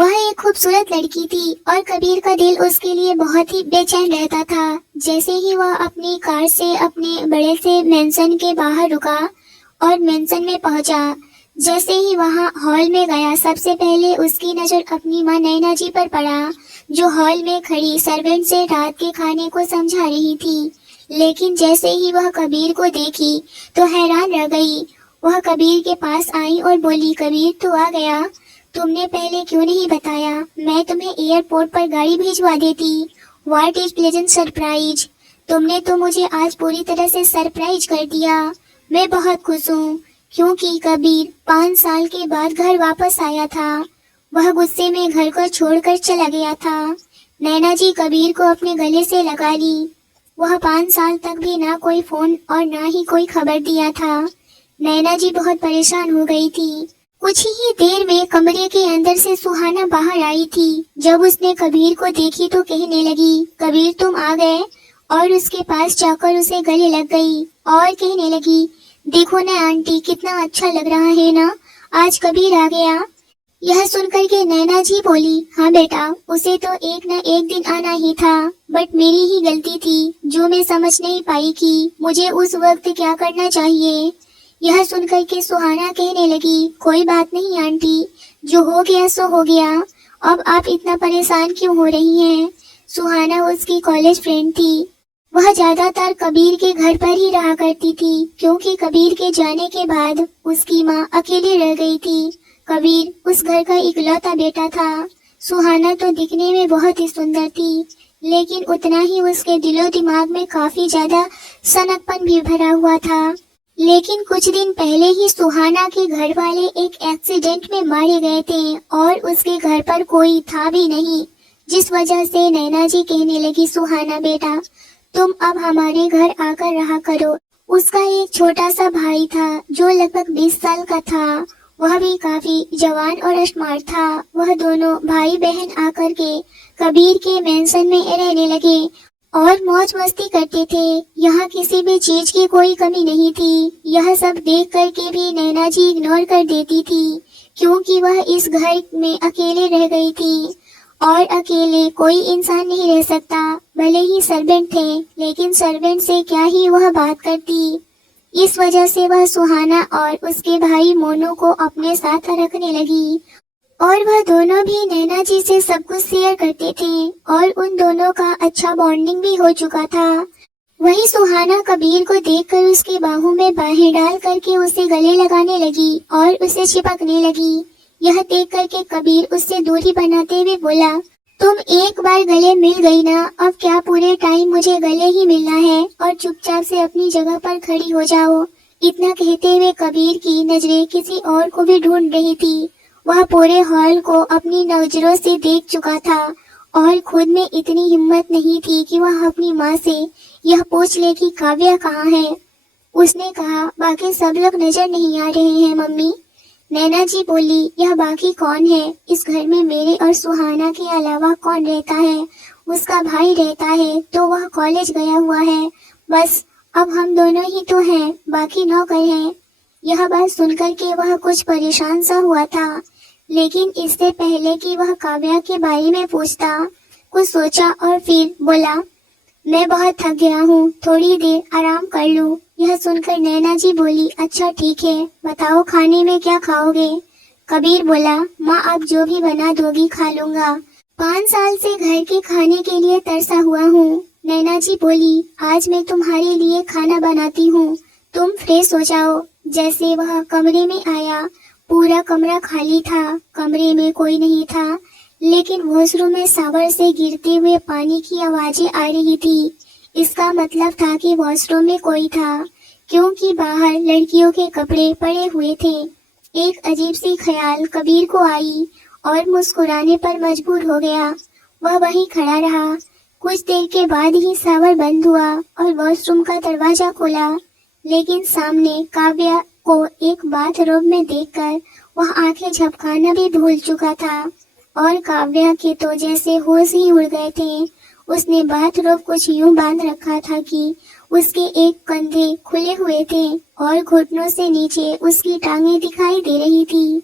वह एक खूबसूरत लड़की थी और कबीर का दिल उसके लिए बहुत ही बेचैन रहता था। जैसे ही वह अपनी कार से अपने बड़े से मेंशन के बाहर रुका और मेंशन में पहुंचा, जैसे ही वहां हॉल में गया, सबसे पहले उसकी नजर अपनी माँ नैना जी पर पड़ा, जो हॉल में खड़ी सर्वेंट से रात के खाने को समझा रही थी। लेकिन जैसे ही वह कबीर को देखी तो हैरान रह गई। वह कबीर के पास आई और बोली, कबीर तू आ गया, तुमने पहले क्यों नहीं बताया? मैं तुम्हें एयरपोर्ट पर गाड़ी भिजवा देती। What is pleasant surprise. तुमने तो मुझे आज पूरी तरह से सरप्राइज कर दिया। मैं बहुत खुश हूँ क्योंकि कबीर 5 साल के बाद घर वापस आया था। वह गुस्से में घर को छोड़कर चला गया था। नैना जी कबीर को अपने गले से लगा ली। वह 5 साल तक भी ना कोई फोन और ना ही कोई खबर दिया था। नैना जी बहुत परेशान हो गई थी। कुछ ही देर में कमरे के अंदर से सुहाना बाहर आई थी। जब उसने कबीर को देखी तो कहने लगी, कबीर तुम आ गए, और उसके पास जाकर उसे गले लग गई और कहने लगी, देखो ना आंटी, कितना अच्छा लग रहा है ना, आज कबीर आ गया। यह सुनकर के नैना जी बोली, हाँ बेटा, उसे तो एक न एक दिन आना ही था, बट मेरी ही गलती थी जो मैं समझ नहीं पाई कि मुझे उस वक्त क्या करना चाहिए। यह सुनकर के सुहाना कहने लगी, कोई बात नहीं आंटी, जो हो गया सो हो गया, अब आप इतना परेशान क्यों हो रही हैं? सुहाना उसकी कॉलेज फ्रेंड थी। वह ज्यादातर कबीर के घर पर ही रहा करती थी क्योंकि कबीर के जाने के बाद उसकी माँ अकेली रह गई थी। कबीर उस घर का इकलौता बेटा था। सुहाना तो दिखने में बहुत ही सुंदर थी, लेकिन उतना ही उसके दिलो दिमाग में काफी ज्यादा सनकपन भी भरा हुआ था। लेकिन कुछ दिन पहले ही सुहाना के घर वाले एक एक्सीडेंट में मारे गए थे और उसके घर पर कोई था भी नहीं, जिस वजह से नैना जी कहने लगी, सुहाना बेटा, तुम अब हमारे घर आकर रहा करो। उसका एक छोटा सा भाई था जो लगभग 20 साल का था। वह भी काफी जवान और स्मार्ट था। वह दोनों भाई बहन आकर के कबीर के मेंशन में रहने लगे और मौज मस्ती करते थे। यहाँ किसी भी चीज की कोई कमी नहीं थी। यह सब देख कर के भी नैना जी इग्नोर कर देती थी क्योंकि वह इस घर में अकेले रह गई थी और अकेले कोई इंसान नहीं रह सकता। भले ही सर्वेंट थे, लेकिन सर्वेंट से क्या ही वह बात करती। इस वजह से वह सुहाना और उसके भाई मोनू को अपने साथ रखने लगी और वह दोनों भी नैना जी से सब कुछ शेयर करते थे और उन दोनों का अच्छा बॉन्डिंग भी हो चुका था। वही सुहाना कबीर को देखकर उसकी बाहों में बाहें डाल करके उसे गले लगाने लगी और उसे चिपकने लगी। यह देख करके कबीर उससे दूरी बनाते हुए बोला, तुम एक बार गले मिल गई ना, अब क्या पूरे टाइम मुझे गले ही मिलना है और चुपचाप से अपनी जगह पर खड़ी हो जाओ। इतना कहते हुए कबीर की नजरें किसी और को भी ढूंढ रही थी। वह पूरे हॉल को अपनी नजरों से देख चुका था और खुद में इतनी हिम्मत नहीं थी कि वह अपनी माँ से यह पूछ ले कि काव्या कहाँ है। उसने कहा, बाकी सब लोग नजर नहीं आ रहे हैं मम्मी। नैना जी बोली, यह बाकी कौन है? इस घर में मेरे और सुहाना के अलावा कौन रहता है? उसका भाई रहता है तो वह कॉलेज गया हुआ है। बस अब हम दोनों ही तो हैं, बाकी नौकर हैं। यह बात सुनकर के वह कुछ परेशान सा हुआ था, लेकिन इससे पहले कि वह काव्या के बारे में पूछता, कुछ सोचा और फिर बोला, मैं बहुत थक गया हूँ, थोड़ी देर आराम कर लूँ। यह सुनकर नैना जी बोली, अच्छा ठीक है, बताओ खाने में क्या खाओगे? कबीर बोला, माँ आप जो भी बना दोगी खा लूंगा। 5 साल से घर के खाने के लिए तरसा हुआ हूँ। नैना जी बोली, आज मैं तुम्हारे लिए खाना बनाती हूँ, तुम फ्रेश हो जाओ। जैसे वह कमरे में आया, पूरा कमरा खाली था। कमरे में कोई नहीं था, लेकिन वॉशरूम में शावर से गिरते हुए पानी की आवाजें आ रही थी। इसका मतलब था कि वॉशरूम में कोई था, क्योंकि बाहर लड़कियों के कपड़े पड़े हुए थे। एक अजीब सी ख्याल कबीर को आई और मुस्कुराने पर मजबूर हो गया। वह वहीं खड़ा रहा। कुछ देर के बाद ही शावर बंद हुआ और वॉशरूम का दरवाजा खुला, लेकिन सामने काव्या को एक बाथरूम में देखकर वह आंखें झपकाना भी भूल चुका था और काव्या के तो जैसे होश ही उड़ गए थे। उसने बाथरूम कुछ यूं बांध रखा था कि उसके एक कंधे खुले हुए थे और घुटनों से नीचे उसकी टांगें दिखाई दे रही थी।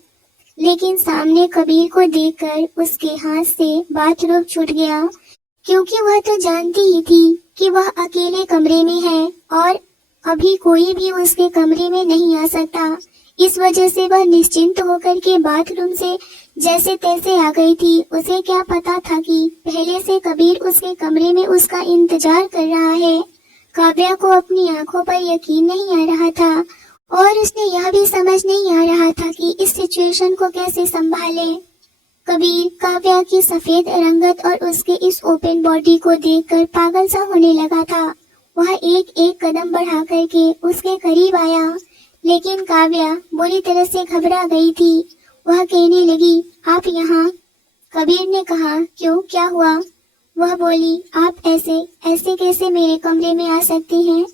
लेकिन सामने कबीर को देखकर उसके हाथ से बाथरूम छूट गया, क्योंकि वह तो जानती ही थी कि वह अकेले कमरे में है और अभी कोई भी उसके कमरे में नहीं आ सकता। इस वजह से वह निश्चिंत होकर के बाथरूम से जैसे तैसे आ गई थी। उसे क्या पता था कि पहले से कबीर उसके कमरे में उसका इंतजार कर रहा है। काव्या को अपनी आंखों पर यकीन नहीं आ रहा था और उसने यह भी समझ नहीं आ रहा था कि इस सिचुएशन को कैसे संभाले। कबीर काव्या की सफेद रंगत और उसके इस ओपन बॉडी को देखकर पागल सा होने लगा था। वह एक एक कदम बढ़ा करके उसके करीब आया, लेकिन काव्या बुरी तरह से घबरा गई थी। वह कहने लगी, आप यहाँ? कबीर ने कहा, क्यों, क्या हुआ? वह बोली, आप ऐसे ऐसे कैसे मेरे कमरे में आ सकती हैं?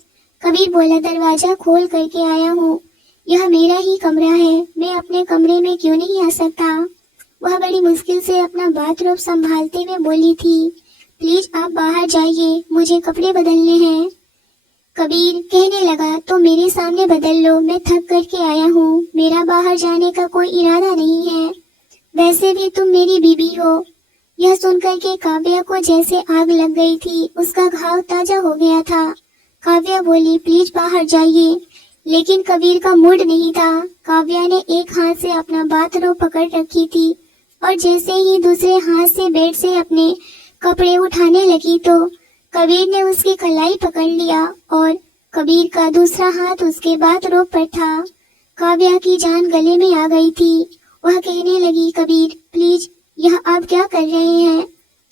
कबीर बोला, दरवाजा खोल करके आया हूँ, यह मेरा ही कमरा है, मैं अपने कमरे में क्यों नहीं आ सकता? वह बड़ी मुश्किल से अपना बाथरूम संभालते हुए बोली थी, प्लीज आप बाहर जाइए, मुझे कपड़े बदलने हैं। कबीर कहने लगा, तो मेरे सामने बदल लो, मैं थक करके आया हूँ, मेरा बाहर जाने का कोई इरादा नहीं है, वैसे भी तुम मेरी बीबी हो। यह सुनकर के काव्या को जैसे आग लग गई थी, उसका घाव ताजा हो गया था। काव्या बोली, प्लीज बाहर जाइए, लेकिन कबीर का मूड नहीं था। काव्या ने एक हाथ से अपना बाथरोब पकड़ रखी थी और जैसे ही दूसरे हाथ से बेड से अपने कपड़े उठाने लगी तो कबीर ने उसकी कलाई पकड़ लिया और कबीर का दूसरा हाथ उसके बाथरोब पर था। काव्या की जान गले में आ गई थी। वह कहने लगी, कबीर प्लीज, यह आप क्या कर रहे हैं?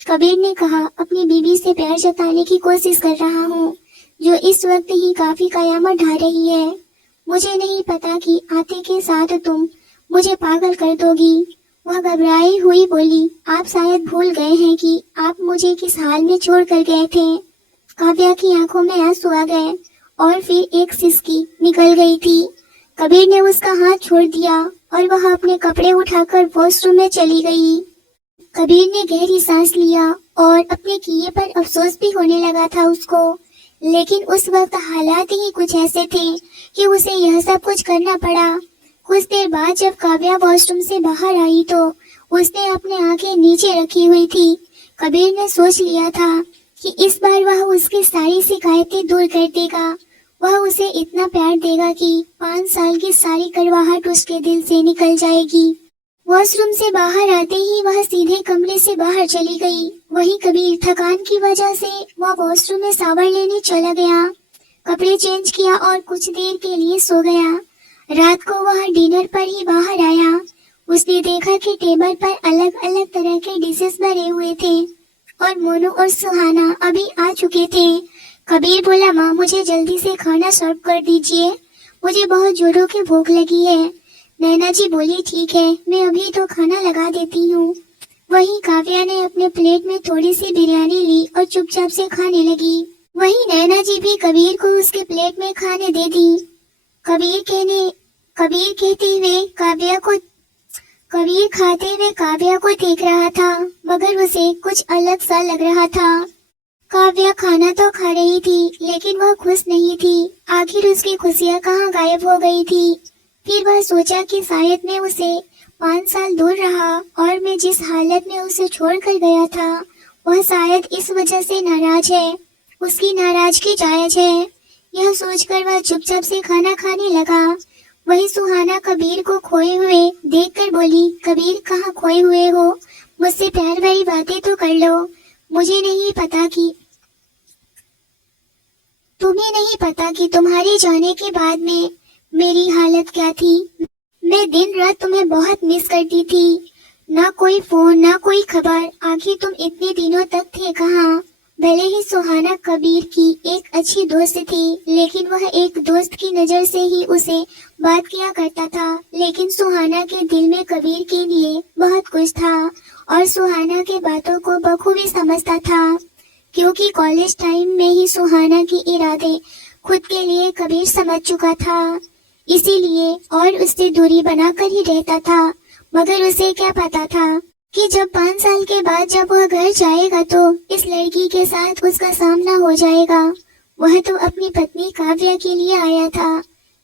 कबीर ने कहा, अपनी बीवी से प्यार जताने की कोशिश कर रहा हूँ, जो इस वक्त ही काफी कयामत ढा रही है। मुझे नहीं पता कि आते के साथ तुम मुझे पागल कर दोगी। वह घबराई हुई बोली, आप शायद भूल गए हैं कि आप मुझे किस हाल में छोड़ कर गए थे। काव्या की आंखों में आंसू आ गए और फिर एक सिसकी निकल गई थी। कबीर ने उसका हाथ छोड़ दिया और वह अपने कपड़े उठाकर वॉशरूम में चली गई। कबीर ने गहरी सांस लिया और अपने किए पर अफसोस भी होने लगा था उसको, लेकिन उस वक्त हालात ही कुछ ऐसे थे कि उसे यह सब कुछ करना पड़ा। कुछ देर बाद जब काव्या वॉशरूम से बाहर आई तो उसने अपने आंखें नीचे रखी हुई थी। कबीर ने सोच लिया था कि इस बार वह उसकी सारी शिकायतें दूर कर देगा। वह उसे इतना प्यार देगा कि 5 साल की सारी कड़वाहट उसके दिल से निकल जाएगी। वॉशरूम से बाहर आते ही वह सीधे कमरे से बाहर चली गई। वही कबीर थकान की वजह से वह वॉशरूम में शावर लेने चला गया, कपड़े चेंज किया और कुछ देर के लिए सो गया। रात को वह डिनर पर ही बाहर आया। उसने देखा कि टेबल पर अलग अलग तरह के डिशेस भरे हुए थे और मोनू और सुहाना अभी आ चुके थे। कबीर बोला, माँ मुझे जल्दी से खाना सर्व कर दीजिए, मुझे बहुत जोरों की भूख लगी है। नैना जी बोली, ठीक है, मैं अभी तो खाना लगा देती हूँ। वहीं काव्या ने अपने प्लेट में थोड़ी सी बिरयानी ली और चुपचाप से खाने लगी। वहीं नैना जी भी कबीर को उसके प्लेट में खाने दे दी। कबीर खाते हुए काव्या को देख रहा था, मगर उसे कुछ अलग सा लग रहा था। काव्या खाना तो खा रही थी, लेकिन वह खुश नहीं थी। आखिर उसकी खुशियाँ कहाँ गायब हो गई थी। फिर वह सोचा कि शायद मैं उसे 5 साल दूर रहा और मैं जिस हालत में उसे छोड़कर गया था वह शायद इस वजह से नाराज है। उसकी नाराजगी जायज है। यह सोचकर वह चुपचाप से खाना खाने लगा। वही सुहाना कबीर को खोए हुए देखकर बोली, कबीर कहाँ खोए हुए हो? मुझसे प्यार भरी बातें तो कर लो। तुम्हें नहीं पता कि तुम्हारे जाने के बाद में मेरी हालत क्या थी। मैं दिन रात तुम्हें बहुत मिस करती थी। ना कोई फोन, ना कोई खबर। आखिर तुम इतने दिनों तक थे कहाँ? भले ही सुहाना कबीर की एक अच्छी दोस्त थी, लेकिन वह एक दोस्त की नजर से ही उसे बात किया करता था। लेकिन सुहाना के दिल में कबीर के लिए बहुत कुछ था और सुहाना के बातों को बखूबी समझता था, क्योंकि कॉलेज टाइम में ही सुहाना की इरादे खुद के लिए कबीर समझ चुका था। इसीलिए और उससे दूरी बनाकर ही रहता था। मगर उसे क्या पता था कि जब 5 साल के बाद जब वह घर जाएगा तो इस लड़की के साथ उसका सामना हो जाएगा। वह तो अपनी पत्नी काव्या के लिए आया था,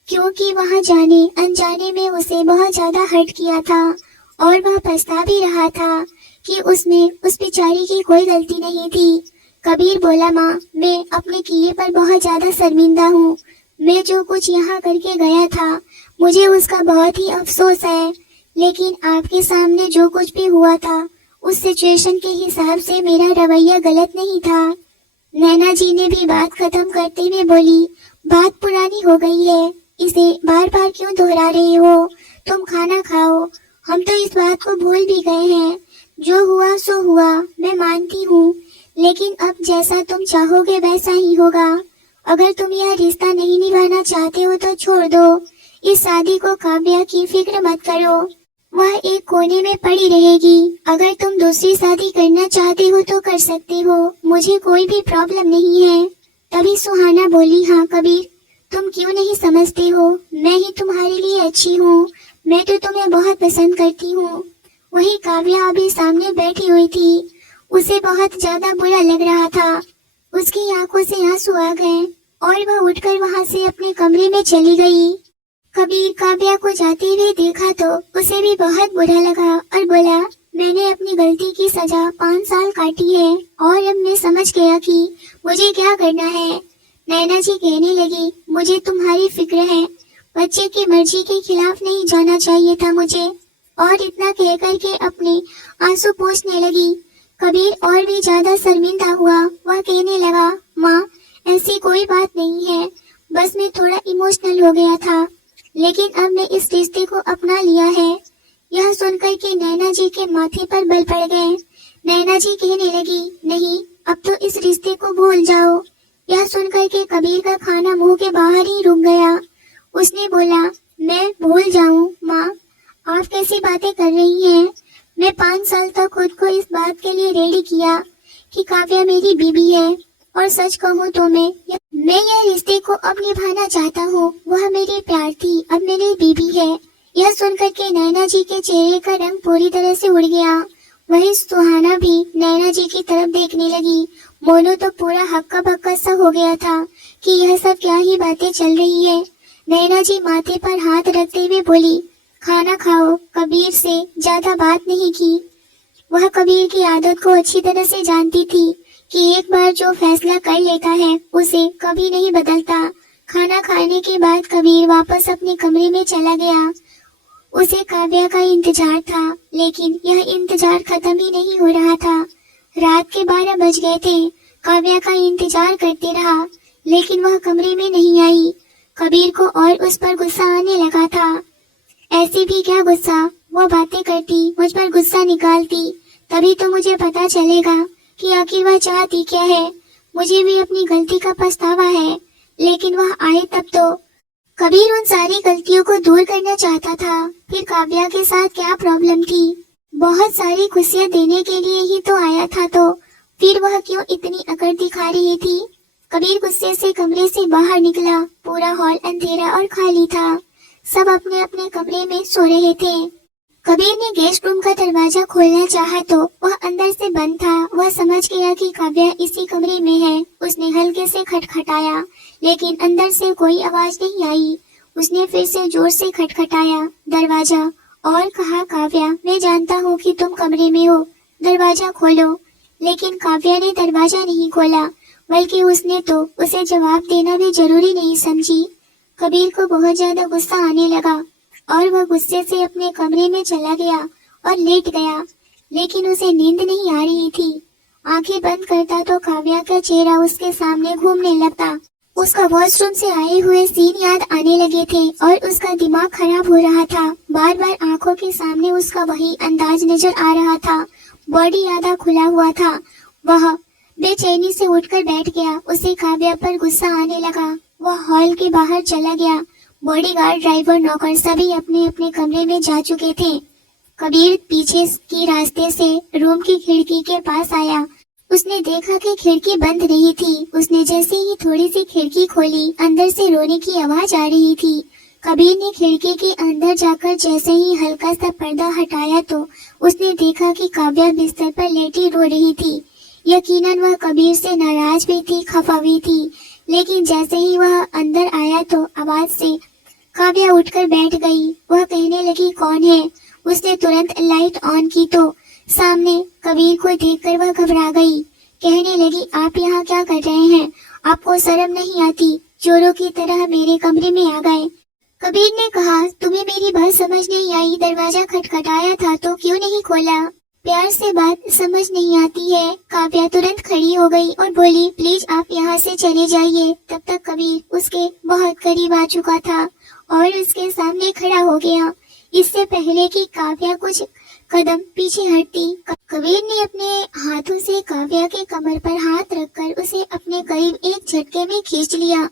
क्योंकि वहाँ जाने अनजाने में उसे बहुत ज्यादा हर्ट किया था और वह पछता भी रहा था कि उसमें उस बेचारी की कोई गलती नहीं थी। कबीर बोला, माँ, मैं अपने किए पर बहुत ज्यादा शर्मिंदा हूँ। मैं जो कुछ यहाँ करके गया था, मुझे उसका बहुत ही अफसोस है। लेकिन आपके सामने जो कुछ भी हुआ था, उस सिचुएशन के हिसाब से मेरा रवैया गलत नहीं था। नैना जी ने भी बात खत्म करते हुए बोली, बात पुरानी हो गई है, इसे बार बार क्यों दोहरा रहे हो? तुम खाना खाओ, हम तो इस बात को भूल भी गए हैं। जो हुआ सो हुआ, मैं मानती हूँ, लेकिन अब जैसा तुम चाहोगे वैसा ही होगा। अगर तुम यह रिश्ता नहीं निभाना चाहते हो तो छोड़ दो। इस शादी को काव्या की फिक्र मत करो, वह एक कोने में पड़ी रहेगी। अगर तुम दूसरी शादी करना चाहते हो तो कर सकते हो, मुझे कोई भी प्रॉब्लम नहीं है। तभी सुहाना बोली, हाँ कबीर, तुम क्यों नहीं समझते हो, मैं ही तुम्हारे लिए अच्छी हूँ। मैं तो तुम्हें बहुत पसंद करती हूँ। वही काव्या अभी सामने बैठी हुई थी, उसे बहुत ज्यादा बुरा लग रहा था। उसकी आंखों से आंसू आ गए और वह उठकर वहां से अपने कमरे में चली गई। कबीर काव्या को जाते हुए देखा तो उसे भी बहुत बुरा लगा और बोला, मैंने अपनी गलती की सजा 5 साल काटी है और अब मैं समझ गया कि मुझे क्या करना है। नैना जी कहने लगी, मुझे तुम्हारी फिक्र है, बच्चे की मर्जी के खिलाफ नहीं जाना चाहिए था मुझे। और इतना कहकर के अपने आंसू पोंछने लगी। कबीर और भी ज्यादा शर्मिंदा हुआ। वह कहने लगा, माँ, ऐसी कोई बात नहीं है, बस मैं थोड़ा इमोशनल हो गया था, लेकिन अब मैं इस रिश्ते को अपना लिया है। यह सुनकर के नैना जी के माथे पर बल पड़ गए। नैना जी कहने लगी, नहीं, अब तो इस रिश्ते को भूल जाओ। यह सुनकर के कबीर का खाना मुंह के बाहर ही रुक गया। उसने बोला, मैं भूल जाऊं? माँ, आप कैसी बातें कर रही हैं? मैं 5 साल तक खुद को इस बात के लिए रेडी किया कि काव्या मेरी बीबी है, और सच कहूँ तो मैं यह रिश्ते को अब निभाना चाहता हूँ। वह मेरी प्यार थी, अब मेरी बीबी है। यह सुनकर के नैना जी के चेहरे का रंग पूरी तरह से उड़ गया। वही सुहाना भी नैना जी की तरफ देखने लगी। मोनू तो पूरा हक्का बक्का सा हो गया था कि यह सब क्या ही बातें चल रही है। नैना जी माथे पर हाथ रखते हुए बोली, खाना खाओ। कबीर से ज्यादा बात नहीं की। वह कबीर की आदत को अच्छी तरह से जानती थी कि एक बार जो फैसला कर लेता है उसे कभी नहीं बदलता। खाना खाने के बाद कबीर वापस अपने कमरे में चला गया। उसे काव्या का इंतजार था, लेकिन यह इंतजार खत्म ही नहीं हो रहा था। रात के 12 बज गए थे। काव्या का इंतजार करते रहा, लेकिन वह कमरे में नहीं आई। कबीर को और उस पर गुस्सा आने लगा था। ऐसी भी क्या गुस्सा, वो बातें करती, मुझ पर गुस्सा निकालती, तभी तो मुझे पता चलेगा कि आखिर वह चाहती क्या है। मुझे भी अपनी गलती का पछतावा है, लेकिन वह आए तब तो। कबीर उन सारी गलतियों को दूर करना चाहता था। फिर काव्या के साथ क्या प्रॉब्लम थी? बहुत सारी खुशियां देने के लिए ही तो आया था, तो फिर वह क्यों इतनी अकड़ दिखा रही थी? कबीर गुस्से से कमरे से बाहर निकला। पूरा हॉल अंधेरा और खाली था। सब अपने अपने कमरे में सो रहे थे। कबीर ने गेस्ट रूम का दरवाजा खोलना चाहा तो वह अंदर से बंद था। वह समझ गया कि काव्या इसी कमरे में है। उसने हल्के से खटखटाया, लेकिन अंदर से कोई आवाज नहीं आई। उसने फिर से जोर से खटखटाया दरवाजा और कहा, काव्या, मैं जानता हूँ कि तुम कमरे में हो, दरवाजा खोलो। लेकिन काव्या ने दरवाजा नहीं खोला, बल्कि उसने तो उसे जवाब देना भी जरूरी नहीं समझी। कबीर को बहुत ज्यादा गुस्सा आने लगा और वह गुस्से से अपने कमरे में चला गया और लेट गया, लेकिन उसे नींद नहीं आ रही थी। आंखें बंद करता तो काव्या का चेहरा उसके सामने घूमने लगता। उसका वॉशरूम से आए हुए सीन याद आने लगे थे और उसका दिमाग खराब हो रहा था। बार बार आंखों के सामने उसका वही अंदाज नजर आ रहा था। बॉडी आधा खुला हुआ था। वह बेचैनी से उठकर बैठ गया। उसे काव्या पर गुस्सा आने लगा। वह हॉल के बाहर चला गया। बॉडीगार्ड, ड्राइवर, नौकर सभी अपने अपने कमरे में जा चुके थे। कबीर पीछे की रास्ते से रूम की खिड़की के पास आया। उसने देखा कि खिड़की बंद नहीं थी। उसने जैसे ही थोड़ी सी खिड़की खोली, अंदर से रोने की आवाज आ रही थी। कबीर ने खिड़की के अंदर जाकर जैसे ही हल्का सा पर्दा हटाया तो उसने देखा कि काव्या बिस्तर पर लेटी रो रही थी। यकीनन वह कबीर से नाराज भी थी, खफा भी थी, लेकिन जैसे ही वह अंदर आया तो आवाज से काव्या उठकर बैठ गई। वह कहने लगी, कौन है? उसने तुरंत लाइट ऑन की तो सामने कबीर को देखकर वह घबरा गई। कहने लगी, आप यहाँ क्या कर रहे हैं? आपको शर्म नहीं आती? चोरों की तरह मेरे कमरे में आ गए। कबीर ने कहा, तुम्हें मेरी बात समझ नहीं आई? दरवाजा खटखटाया था तो क्यों नहीं खोला? प्यार से बात समझ नहीं आती है। काव्या तुरंत खड़ी हो गई और बोली, प्लीज आप यहाँ से चले जाइए। तब तक कबीर उसके बहुत करीब आ चुका था और उसके सामने खड़ा हो गया। इससे पहले कि काव्या कुछ कदम पीछे हटती, कबीर ने अपने हाथों से काव्या के कमर पर हाथ रखकर उसे अपने करीब एक झटके में खींच लिया।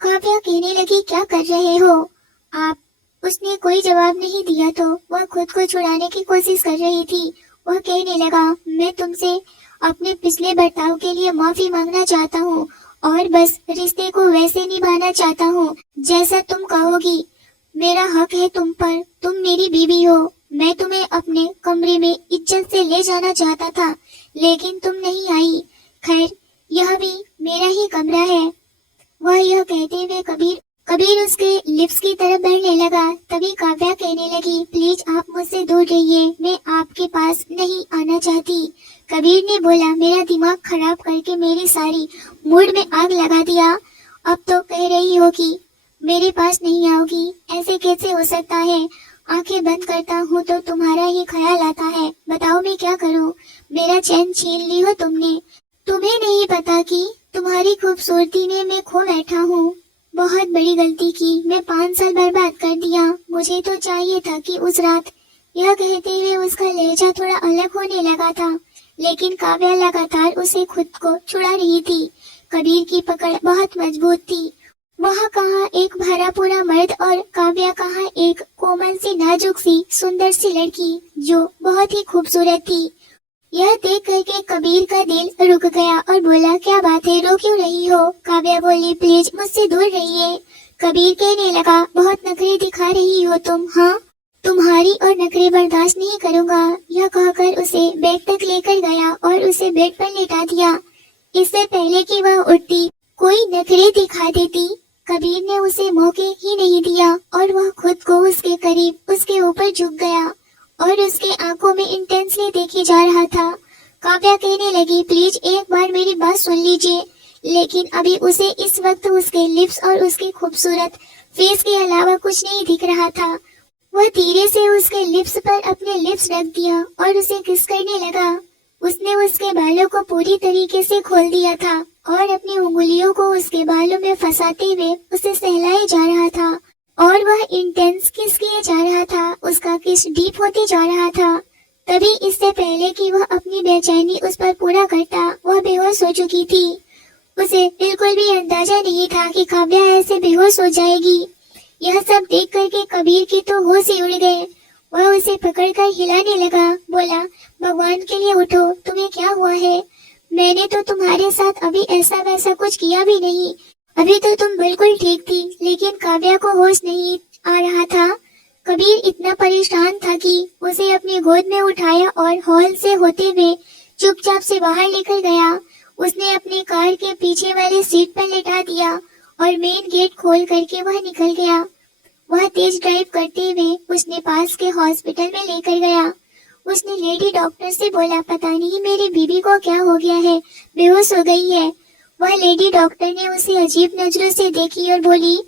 काव्या कहने लगी, क्या कर रहे हो आप? उसने कोई जवाब नहीं दिया तो वह खुद को छुड़ाने की कोशिश कर रही थी। वह कहने लगा, मैं तुमसे अपने पिछले बर्ताव के लिए माफी मांगना चाहता हूँ और बस रिश्ते को वैसे निभाना चाहता हूँ जैसा तुम कहोगी। मेरा हक है तुम पर, तुम मेरी बीवी हो। मैं तुम्हें अपने कमरे में इज्जत से ले जाना चाहता था लेकिन तुम नहीं आई। खैर, यह भी मेरा ही कमरा है। वह यह कहते हुए कबीर उसके लिप्स की तरफ बढ़ने लगा। तभी काव्या कहने लगी, प्लीज आप मुझसे दूर रहिए, मैं आपके पास नहीं आना चाहती। कबीर ने बोला, मेरा दिमाग खराब करके मेरी सारी मूड में आग लगा दिया। अब तो कह रही हो कि मेरे पास नहीं आओगी, ऐसे कैसे हो सकता है? आंखें बंद करता हूँ तो तुम्हारा ही ख्याल आता है। बताओ मैं क्या करूँ? मेरा चैन छीन ली हो तुमने। तुम्हें नहीं पता कि तुम्हारी खूबसूरती में मैं खो बैठा हूँ। बहुत बड़ी गलती की, मैं 5 साल बर्बाद कर दिया। मुझे तो चाहिए था कि उस रात। यह कहते हुए उसका लहजा थोड़ा अलग होने लगा था, लेकिन काव्या लगातार उसे खुद को छुड़ा रही थी। कबीर की पकड़ बहुत मजबूत थी। वहाँ कहाँ एक भरा पूरा मर्द और काव्या कहाँ एक कोमल सी नाजुक सी सुंदर सी लड़की जो बहुत ही खूबसूरत थी। यह देख करके कबीर का दिल रुक गया और बोला, क्या बात है, रो क्यों रही हो? काव्या बोली, प्लीज मुझसे दूर रहिए। कबीर कहने लगा, बहुत नखरे दिखा रही हो तुम। हाँ, तुम्हारी और नखरे बर्दाश्त नहीं करूँगा। यह कहकर उसे बेड तक लेकर गया और उसे बेड पर लेटा दिया। इससे पहले कि वह उठती कोई नखरे दिखा देती, कबीर ने उसे मौके ही नहीं दिया और वह खुद को उसके करीब उसके ऊपर झुक गया और उसके आंखों में इंटेंसली देखे जा रहा था। काव्या कहने लगी, प्लीज एक बार मेरी बात सुन लीजिए। लेकिन अभी उसे इस वक्त उसके लिप्स और उसके खूबसूरत फेस के अलावा कुछ नहीं दिख रहा था। वह धीरे से उसके लिप्स पर अपने लिप्स रख दिया और उसे किस करने लगा। उसने उसके बालों को पूरी तरीके से खोल दिया था और अपनी उंगलियों को उसके बालों में फंसाते हुए उसे सहलाए जा रहा था और वह इंटेंस किस किए जा रहा था। उसका किस डीप होते जा रहा था। तभी इससे पहले कि वह अपनी बेचैनी उस पर पूरा करता, वह बेहोश हो चुकी थी। उसे बिल्कुल भी अंदाजा नहीं था कि काव्या ऐसे बेहोश हो जाएगी। यह सब देख करके कबीर की तो होश ही उड़ गए। वह उसे पकड़कर हिलाने लगा, बोला, भगवान के लिए उठो, तुम्हें क्या हुआ है? मैंने तो तुम्हारे साथ अभी ऐसा वैसा कुछ किया भी नहीं। अभी तो तुम बिल्कुल ठीक थी। लेकिन काव्या को होश नहीं आ रहा था। कबीर इतना परेशान था कि उसे अपनी गोद में उठाया और हॉल से होते हुए चुपचाप से बाहर लेकर गया। उसने अपने कार के पीछे वाले सीट पर लेटा दिया और मेन गेट खोल करके वह निकल गया। वह तेज ड्राइव करते हुए उसने पास के हॉस्पिटल में लेकर गया। उसने लेडी डॉक्टर से बोला, पता नहीं मेरी बीबी को क्या हो गया है, बेहोश हो गई है। वह लेडी डॉक्टर ने उसे अजीब नजरों से देखी और बोली,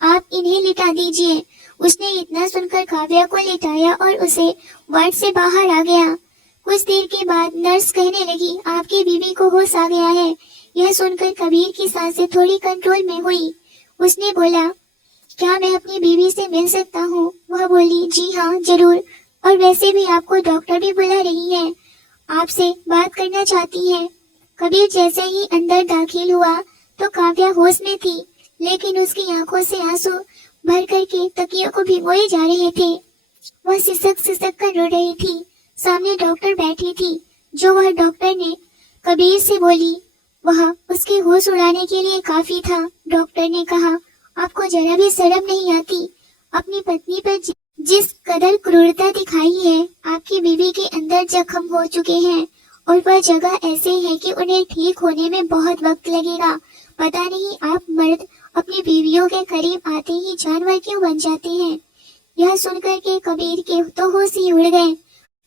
आप इन्हें लिटा दीजिए। उसने इतना सुनकर काव्या को लिटाया और उसे वार्ड से बाहर आ गया। कुछ देर के बाद नर्स कहने लगी, आपकी बीबी को होश आ गया है। यह सुनकर कबीर की सांसें थोड़ी कंट्रोल में हुई। उसने बोला, क्या मैं अपनी बीवी से मिल सकता हूँ? वह बोली, जी हाँ जरूर, और वैसे भी आपको डॉक्टर भी बुला रही है, आपसे बात करना चाहती है। कबीर जैसे ही अंदर दाखिल हुआ तो काव्या होश में थी, लेकिन उसकी आंखों से आंसू भर करके तकियों को भिगोए जा रहे थे। वह सिसक सिसक कर रो रही थी। सामने डॉक्टर बैठी थी। जो वह डॉक्टर ने कबीर से बोली, वह उसके होश उड़ाने के लिए काफी था। डॉक्टर ने कहा, आपको जरा भी शर्म नहीं आती? अपनी पत्नी पर जिस कदर क्रूरता दिखाई है। आपकी बीवी के अंदर जख्म हो चुके हैं और वह जगह ऐसे है कि उन्हें ठीक होने में बहुत वक्त लगेगा। पता नहीं आप मर्द अपनी बीवियों के करीब आते ही जानवर क्यों बन जाते हैं। यह सुनकर के कबीर के तो होश ही उड़ गए।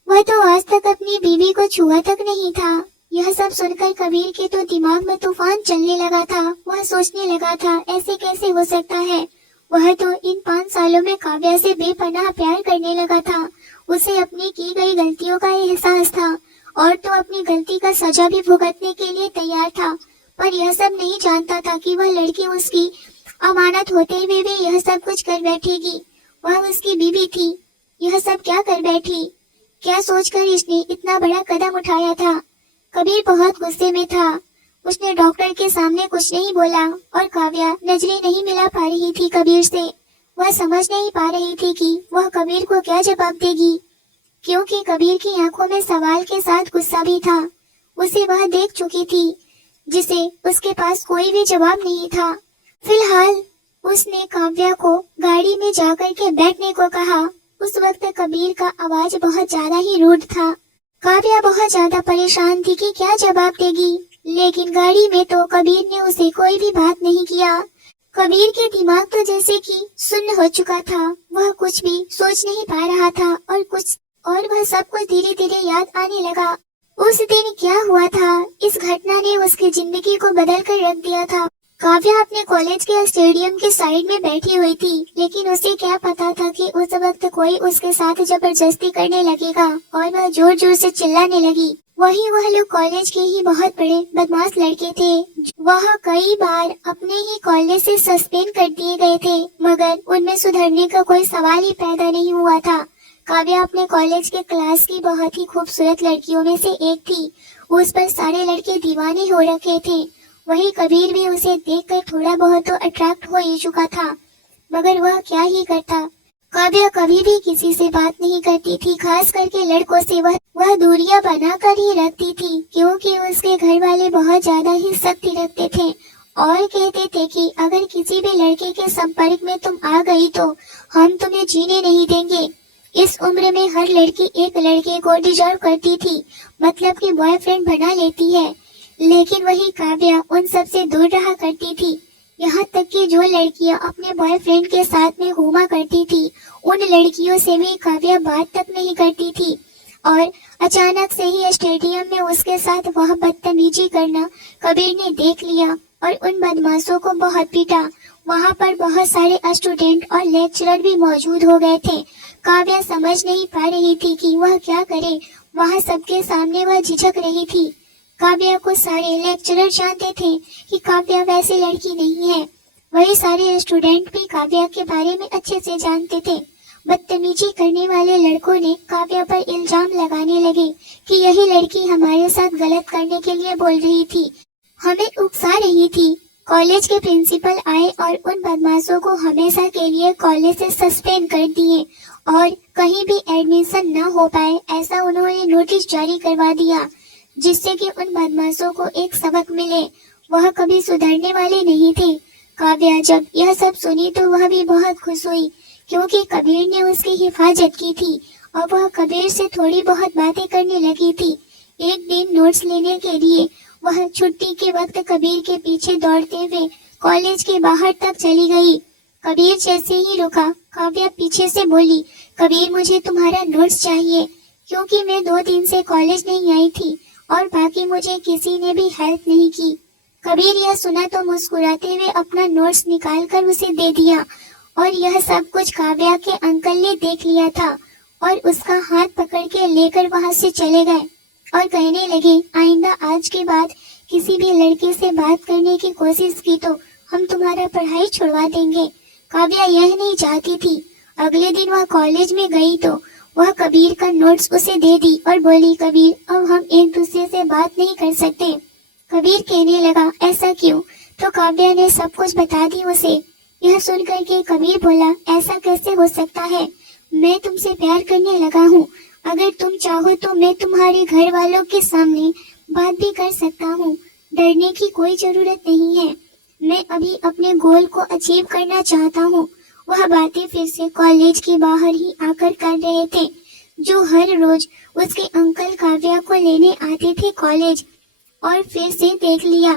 वह तो आज तक अपनी बीवी को छुआ तक नहीं था। यह सब सुनकर कबीर के तो दिमाग में तूफान चलने लगा था। वह सोचने लगा था ऐसे कैसे हो सकता है। वह तो इन 5 सालों में काव्या से बेपनाह प्यार करने लगा था। उसे अपनी की गई गलतियों का एहसास था और तो अपनी गलती का सजा भी भुगतने के लिए तैयार था। पर यह सब नहीं जानता था कि वह लड़की उसकी अमानत होते हुए भी यह सब कुछ कर बैठेगी। वह उसकी बीवी थी। यह सब क्या कर बैठी। क्या सोचकर इसने इतना बड़ा कदम उठाया था। कबीर बहुत गुस्से में था। उसने डॉक्टर के सामने कुछ नहीं बोला और काव्या नजरें नहीं मिला पा रही थी कबीर से। वह समझ नहीं पा रही थी कि वह कबीर को क्या जवाब देगी, क्योंकि कबीर की आंखों में सवाल के साथ गुस्सा भी था। उसे वह देख चुकी थी जिसे उसके पास कोई भी जवाब नहीं था। फिलहाल उसने काव्या को गाड़ी में जाकर के बैठने को कहा। उस वक्त कबीर का आवाज बहुत ज्यादा ही रूड था। काव्या बहुत ज्यादा परेशान थी कि क्या जवाब देगी, लेकिन गाड़ी में तो कबीर ने उसे कोई भी बात नहीं किया। कबीर के दिमाग तो जैसे कि सुन्न हो चुका था। वह कुछ भी सोच नहीं पा रहा था और वह सब कुछ धीरे धीरे याद आने लगा। उस दिन क्या हुआ था, इस घटना ने उसकी जिंदगी को बदल कर रख दिया था। काव्या अपने कॉलेज के स्टेडियम के साइड में बैठी हुई थी, लेकिन उसे क्या पता था कि उस वक्त कोई उसके साथ जबरदस्ती करने लगेगा और वह जोर जोर से चिल्लाने लगी। वही वह लोग कॉलेज के ही बहुत बड़े बदमाश लड़के थे। वह कई बार अपने ही कॉलेज से सस्पेंड कर दिए गए थे, मगर उनमें सुधरने का कोई सवाल ही पैदा नहीं हुआ था। काव्या अपने कॉलेज के क्लास की बहुत ही खूबसूरत लड़कियों में से एक थी। उस पर सारे लड़के दीवाने हो रखे थे। वही कबीर भी उसे देखकर थोड़ा बहुत तो अट्रैक्ट हो ही चुका था, मगर वह क्या ही करता। काव्या कभी भी किसी से बात नहीं करती थी, खास करके लड़कों से वह दूरियां बना कर ही रखती थी, क्योंकि उसके घर वाले बहुत ज्यादा ही सख्ती रखते थे और कहते थे कि अगर किसी भी लड़के के संपर्क में तुम आ गई तो हम तुम्हें जीने नहीं देंगे। इस उम्र में हर लड़की एक लड़के को डिजर्व करती थी, मतलब कि बॉयफ्रेंड बना लेती है। लेकिन वही काव्या उन सब से दूर रहा करती थी। यहाँ तक कि जो लड़कियाँ अपने बॉयफ्रेंड के साथ में घूमा करती थी, उन लड़कियों से भी काव्या बात तक नहीं करती थी। और अचानक से ही स्टेडियम में उसके साथ वह बदतमीजी करना कबीर ने देख लिया और उन बदमाशों को बहुत पीटा। वहाँ पर बहुत सारे स्टूडेंट और लेक्चरर भी मौजूद हो गए थे। काव्या समझ नहीं पा रही थी कि वह क्या करे। वहाँ सबके सामने वह झिझक रही थी। काव्या को सारे लेक्चरर जानते थे कि काव्या वैसी लड़की नहीं है। वही सारे स्टूडेंट भी काव्या के बारे में अच्छे से जानते थे। बदतमीजी करने वाले लड़कों ने काव्या पर इल्जाम लगाने लगे कि यही लड़की हमारे साथ गलत करने के लिए बोल रही थी, हमें उकसा रही थी। कॉलेज के प्रिंसिपल आए और उन बदमाशों को हमेशा के लिए कॉलेज से सस्पेंड कर दिए और कहीं भी एडमिशन न हो पाए, ऐसा उन्होंने नोटिस जारी करवा दिया, जिससे कि उन बदमाशों को एक सबक मिले। वह कभी सुधरने वाले नहीं थे। काव्या जब यह सब सुनी तो वह भी बहुत खुश हुई, क्योंकि कबीर ने उसकी हिफाजत की थी और वह कबीर से थोड़ी बहुत बातें करने लगी थी। एक दिन नोट्स लेने के लिए वह छुट्टी के वक्त कबीर के पीछे दौड़ते हुए कॉलेज के बाहर तक चली गई। कबीर जैसे ही रुका, काव्या पीछे से बोली, कबीर मुझे तुम्हारा नोट्स चाहिए, क्योंकि मैं 2 दिन से कॉलेज नहीं आई थी और बाकी मुझे किसी ने भी हेल्प नहीं की। कबीर यह सुना तो मुस्कुराते हुए अपना नोट्स निकाल कर उसे दे दिया और यह सब कुछ काव्या के अंकल ने देख लिया था और उसका हाथ पकड़ के लेकर वहां से चले गए और कहने लगे, आइंदा आज के बाद किसी भी लड़के से बात करने की कोशिश की तो हम तुम्हारा पढ़ाई छुड़वा देंगे। काव्या यह नहीं चाहती थी। अगले दिन वह कॉलेज में गई तो वह कबीर का नोट्स उसे दे दी और बोली, कबीर अब हम एक दूसरे से बात नहीं कर सकते। कबीर कहने लगा, ऐसा क्यों? तो काव्या ने सब कुछ बता दी उसे। यह सुनकर के कबीर बोला, ऐसा कैसे हो सकता है? मैं तुमसे प्यार करने लगा हूँ। अगर तुम चाहो तो मैं तुम्हारे घर वालों के सामने बात भी कर सकता हूँ। डरने की कोई जरूरत नहीं है। मैं अभी अपने गोल को अचीव करना चाहता हूँ। वह बातें फिर से कॉलेज के बाहर ही आकर कर रहे थे, जो हर रोज उसके अंकल काव्या को लेने आते थे कॉलेज, और फिर से देख लिया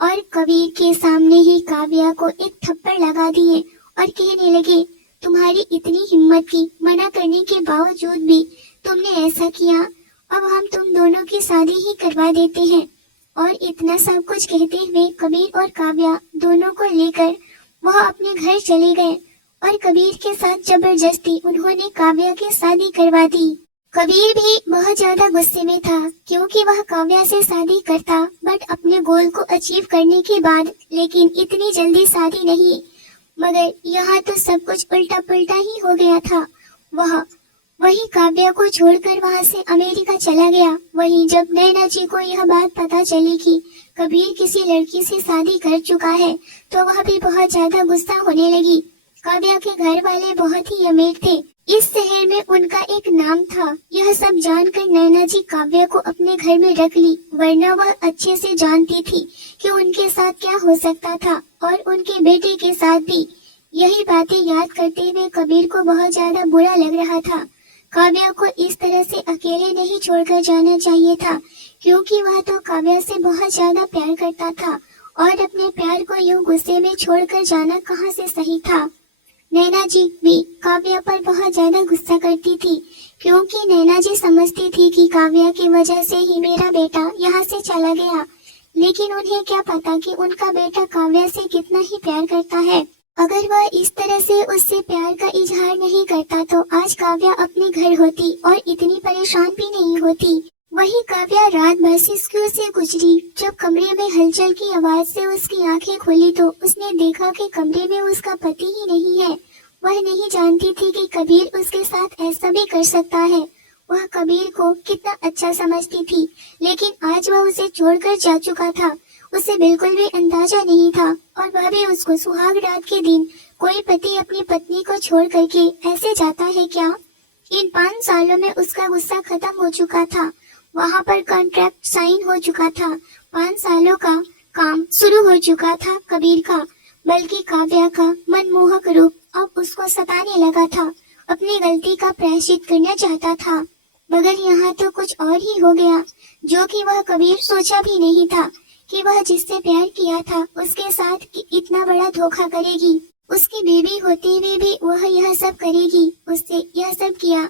और कबीर के सामने ही काव्या को एक थप्पड़ लगा दिए और कहने लगे, तुम्हारी इतनी हिम्मत की मना करने के बावजूद भी तुमने ऐसा किया। अब हम तुम दोनों की शादी ही करवा देते हैं। और इतना सब कुछ कहते हुए कबीर और काव्या दोनों को लेकर वह अपने घर चले गए और कबीर के साथ जबरदस्ती उन्होंने काव्या की शादी करवा दी। कबीर भी बहुत ज्यादा गुस्से में था क्योंकि वह काव्या से शादी करता बट अपने गोल को अचीव करने के बाद, लेकिन इतनी जल्दी शादी नहीं। मगर यहाँ तो सब कुछ उल्टा पुल्टा ही हो गया था। वही काव्या को छोड़कर वहाँ से अमेरिका चला गया। वहीं जब नैना जी को यह बात पता चली कि कबीर किसी लड़की से शादी कर चुका है तो वह भी बहुत ज्यादा गुस्सा होने लगी। काव्या के घर वाले बहुत ही अमीर थे, इस शहर में उनका एक नाम था। यह सब जानकर नैना जी काव्या को अपने घर में रख ली, वरना वह अच्छे से जानती थी कि उनके साथ क्या हो सकता था और उनके बेटे के साथ भी। यही बातें याद करते हुए कबीर को बहुत ज्यादा बुरा लग रहा था। काव्या को इस तरह से अकेले नहीं छोड़कर जाना चाहिए था क्योंकि वह तो काव्या से बहुत ज्यादा प्यार करता था और अपने प्यार को यूं गुस्से में छोड़कर जाना कहाँ से सही था। नैना जी भी काव्या पर बहुत ज्यादा गुस्सा करती थी क्योंकि नैना जी समझती थी कि काव्या की वजह से ही मेरा बेटा यहाँ से चला गया, लेकिन उन्हें क्या पता कि उनका बेटा काव्या से कितना ही प्यार करता है। अगर वह इस तरह से उससे प्यार का इजहार नहीं करता तो आज काव्या अपने घर होती और इतनी परेशान भी नहीं होती। वही काव्या रात भर सिसकियों से गुजरी। जब कमरे में हलचल की आवाज से उसकी आंखें खुली तो उसने देखा कि कमरे में उसका पति ही नहीं है। वह नहीं जानती थी कि कबीर उसके साथ ऐसा भी कर सकता है। वह कबीर को कितना अच्छा समझती थी, लेकिन आज वह उसे छोड़कर जा चुका था। उसे बिल्कुल भी अंदाजा नहीं था और वह भी उसको सुहाग रात के दिन कोई पति अपनी पत्नी को छोड़ करके ऐसे जाता है क्या। इन 5 सालों में उसका गुस्सा खत्म हो चुका था। वहाँ पर कॉन्ट्रैक्ट साइन हो चुका था। 5 सालों का काम शुरू हो चुका था कबीर का, बल्कि काव्या का मनमोहक रूप अब उसको सताने लगा था। अपनी गलती का प्रायश्चित करना चाहता था, मगर यहाँ तो कुछ और ही हो गया जो कि वह कबीर सोचा भी नहीं था कि वह जिससे प्यार किया था उसके साथ इतना बड़ा धोखा करेगी। उसकी बीवी होते हुए भी वह यह सब करेगी। उससे यह सब किया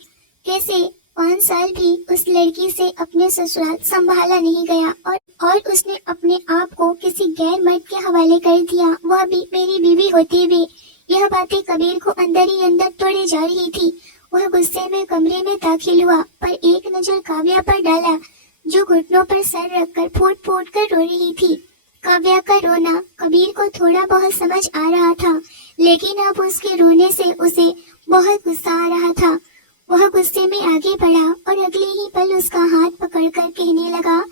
कैसे? 5 साल भी उस लड़की से अपने ससुराल संभाला नहीं गया और उसने अपने आप को किसी गैर मर्द के हवाले कर दिया, वह भी मेरी बीवी होते हुए। यह बातें कबीर को अंदर ही अंदर तोड़े जा रही थी। वह गुस्से में कमरे में दाखिल हुआ पर एक नजर काव्या पर डाला जो घुटनों पर सर रखकर फूट फूट कर रो रही थी। काव्या का रोना कबीर को थोड़ा बहुत समझ आ रहा था, लेकिन अब उसके रोने से उसे बहुत गुस्सा आ रहा था। वह गुस्से में आगे बढ़ा और अगले ही पल उसका हाथ पकड़कर कहने लगा,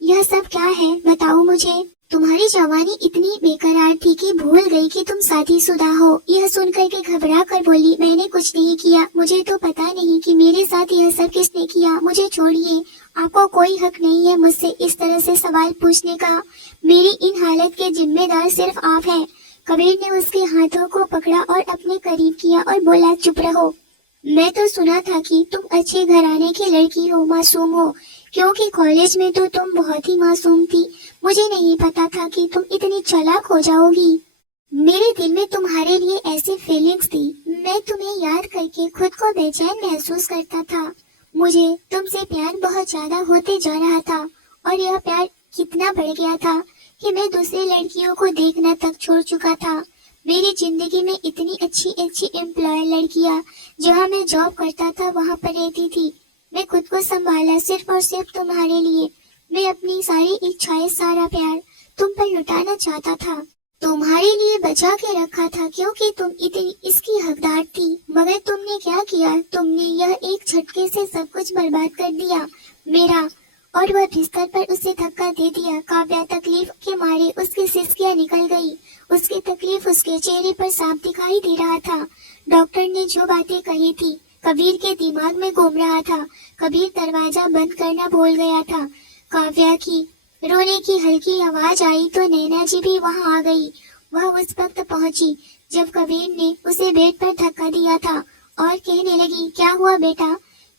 यह सब क्या है बताओ मुझे। तुम्हारी जवानी इतनी बेकरार थी कि भूल गई कि तुम शादीशुदा हो। यह सुनकर के घबरा कर बोली, मैंने कुछ नहीं किया, मुझे तो पता नहीं कि मेरे साथ यह सब किसने किया। मुझे छोड़िए, आपको कोई हक नहीं है मुझसे इस तरह से सवाल पूछने का। मेरी इन हालत के जिम्मेदार सिर्फ आप हैं। कबीर ने उसके हाथों को पकड़ा और अपने करीब किया और बोला, चुप रहो। मैं तो सुना था कि तुम अच्छे घराने की लड़की हो, मासूम हो, क्योंकि कॉलेज में तो तुम बहुत ही मासूम थी। मुझे नहीं पता था कि तुम इतनी चालाक हो जाओगी। मेरे दिल में तुम्हारे लिए ऐसी फीलिंग्स थी। मैं तुम्हें याद करके खुद को बेचैन महसूस करता था। मुझे तुमसे प्यार बहुत ज्यादा होते जा रहा था और यह प्यार कितना बढ़ गया था कि मैं दूसरी लड़कियों को देखना तक छोड़ चुका था। मेरी जिंदगी में इतनी अच्छी अच्छी एम्प्लॉय लड़कियां जहाँ मैं जॉब करता था वहाँ पर रहती थी। मैं खुद को संभाला सिर्फ और सिर्फ तुम्हारे लिए। मैं अपनी सारी इच्छाएं, सारा प्यार तुम पर लुटाना चाहता था। तुम्हारे लिए बचा के रखा था क्योंकि तुम इतनी इसकी हकदार थी। मगर तुमने क्या किया? तुमने यह एक झटके से सब कुछ बर्बाद कर दिया मेरा। और वह बिस्तर पर उसे धक्का दे दिया। काव्या तकलीफ के मारे उसकी सिसकियां निकल गई। उसकी तकलीफ उसके चेहरे पर साफ दिखाई दे रहा था। डॉक्टर ने जो बातें कही थी कबीर के दिमाग में घूम रहा था। कबीर दरवाजा बंद करना भूल गया था। काव्या की रोने की हल्की आवाज आई तो नैना जी भी वहां आ गई। वह उस वक्त पहुंची जब कबीर ने उसे बेड पर धक्का दिया था और कहने लगी, क्या हुआ बेटा,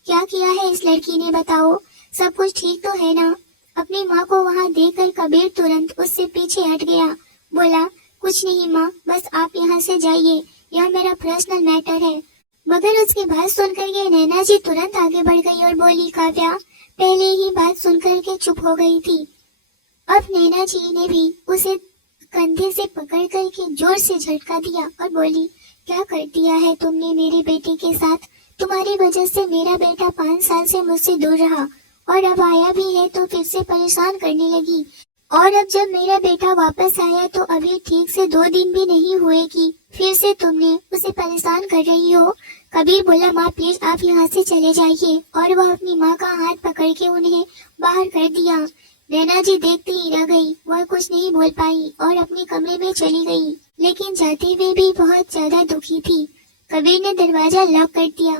क्या किया है इस लड़की ने, बताओ, सब कुछ ठीक तो है ना? अपनी माँ को वहाँ देखकर कबीर तुरंत उससे पीछे हट गया। बोला, कुछ नहीं माँ, बस आप यहाँ से जाइए। यह मेरा पर्सनल मैटर है। मगर उसकी बात सुनकर के नैना जी तुरंत आगे बढ़ गई और बोली, काव्या पहले ही बात सुनकर के चुप हो गई थी। अब नैना जी ने भी उसे कंधे से पकड़ कर के जोर से झटका दिया और बोली, क्या कर दिया है तुमने मेरे बेटे के साथ? तुम्हारी वजह से मेरा बेटा 5 साल से मुझसे दूर रहा और अब आया भी है तो फिर से परेशान करने लगी। और अब जब मेरा बेटा वापस आया तो अभी ठीक से 2 दिन भी नहीं हुए कि फिर से तुमने उसे परेशान कर रही हो। कबीर बोला, माँ प्लीज आप यहाँ से चले जाइए। और वह अपनी माँ का हाथ पकड़ के उन्हें बाहर कर दिया। नैना जी देखते ही रह गई, वह कुछ नहीं बोल पाई और अपने कमरे में चली गई, लेकिन जाते हुए भी बहुत ज्यादा दुखी थी। कबीर ने दरवाजा लॉक कर दिया,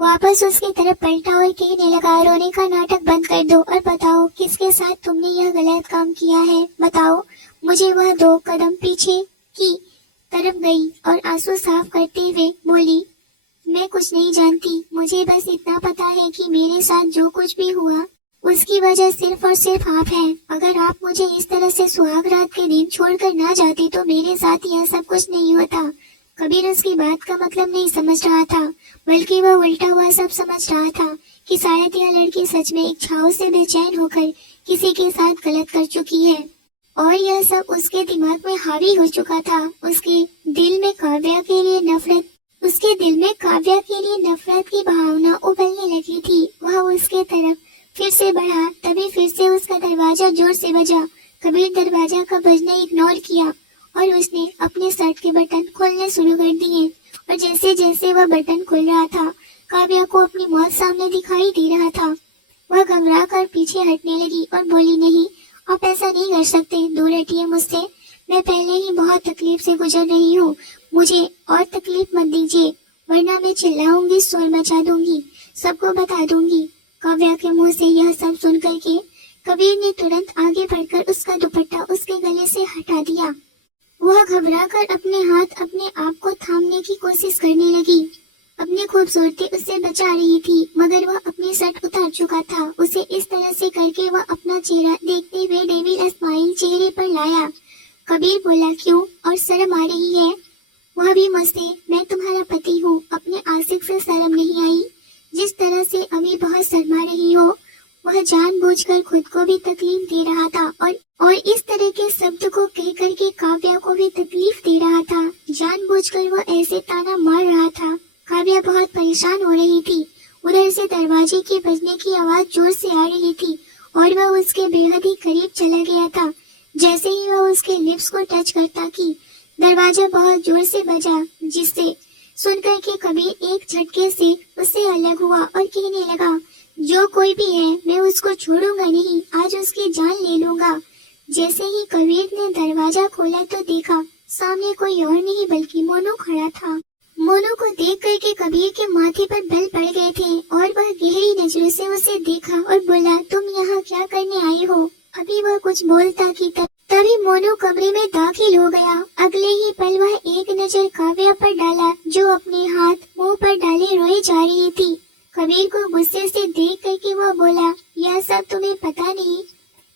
वापस उसकी तरफ पलटा और कहने लगा, रोने का नाटक बंद कर दो और बताओ किसके साथ तुमने यह गलत काम किया है, बताओ मुझे। वह 2 कदम पीछे की तरफ गई और आंसू साफ करते हुए बोली, मैं कुछ नहीं जानती, मुझे बस इतना पता है कि मेरे साथ जो कुछ भी हुआ उसकी वजह सिर्फ और सिर्फ आप हैं। अगर आप मुझे इस तरह से सुहाग रात के दिन छोड़कर ना जाते तो मेरे साथ यह सब कुछ नहीं होता। कबीर उसकी बात का मतलब नहीं समझ रहा था, बल्कि वह उल्टा हुआ सब समझ रहा था कि शायद यह लड़की सच में इच्छाओं से बेचैन होकर किसी के साथ गलत कर चुकी है और यह सब उसके दिमाग में हावी हो चुका था। उसके दिल में काव्या के लिए नफरत की भावना उबलने लगी थी। वह उसके तरफ फिर से बढ़ा, तभी फिर से उसका दरवाजा जोर से बजा। कबीर दरवाजा का बजना इग्नोर किया और उसने अपने शर्ट के बटन खोलने शुरू कर दिए और जैसे जैसे वह बटन खुल रहा था, काव्या को अपनी मौत सामने दिखाई दे रहा था। वह घबरा कर पीछे हटने लगी और बोली, नहीं आप ऐसा नहीं कर सकते, दूर हटिए मुझसे, मैं पहले ही बहुत तकलीफ से गुजर रही हूँ, मुझे और तकलीफ मत दीजिए, वरना मैं चिल्लाऊंगी, शोर मचा दूंगी, सबको बता दूंगी। काव्या के मुंह से यह सब सुन करके कबीर ने तुरंत आगे बढ़कर उसका दुपट्टा उसके गले से हटा दिया। वह घबराकर अपने हाथ अपने आप को थामने की कोशिश करने लगी। अपनी खूबसूरती उससे बचा रही थी, मगर वह अपनी शर्ट उतार चुका था। उसे इस तरह से करके वह अपना चेहरा देखते हुए डेविल स्माइल चेहरे पर लाया। कबीर बोला, क्यों और शर्म आ रही है? वह भी मुझसे, मैं तुम्हारा पति हूँ, अपने आशिक से शर्म नहीं आई? जिस तरह से अभी बहुत शर्मा रही हो, वह जानबूझकर खुद को भी तकलीफ दे रहा था और इस तरह के शब्द को कह करके काव्या को भी तकलीफ दे रहा था। जानबूझकर वह ऐसे ताना मार रहा था। काव्या बहुत परेशान हो रही थी। उधर से दरवाजे के बजने की आवाज जोर से आ रही थी और वह उसके बेहद ही करीब चला गया था। जैसे ही वह उसके लिप्स को टच करता कि दरवाजा बहुत जोर से बजा, जिससे सुनकर के कबीर एक झटके से उससे अलग हुआ और कहने लगा, जो कोई भी है मैं उसको छोड़ूंगा नहीं, आज उसकी जान ले लूंगा। जैसे ही कबीर ने दरवाजा खोला तो देखा सामने कोई और नहीं बल्कि मोनू खड़ा था। मोनू को देख करके कबीर के माथे पर बल पड़ गए थे और वह गहरी नजरों से उसे देखा और बोला, तुम यहाँ क्या करने आए हो? अभी वह कुछ बोलता कि तभी मोनू कमरे में दाखिल हो गया। अगले ही पल वह एक नजर काव्या पर डाला जो अपने हाथ मुंह पर डाले रोए जा रही थी। कबीर को गुस्से से देख करके वह बोला, यह सब तुम्हें पता नहीं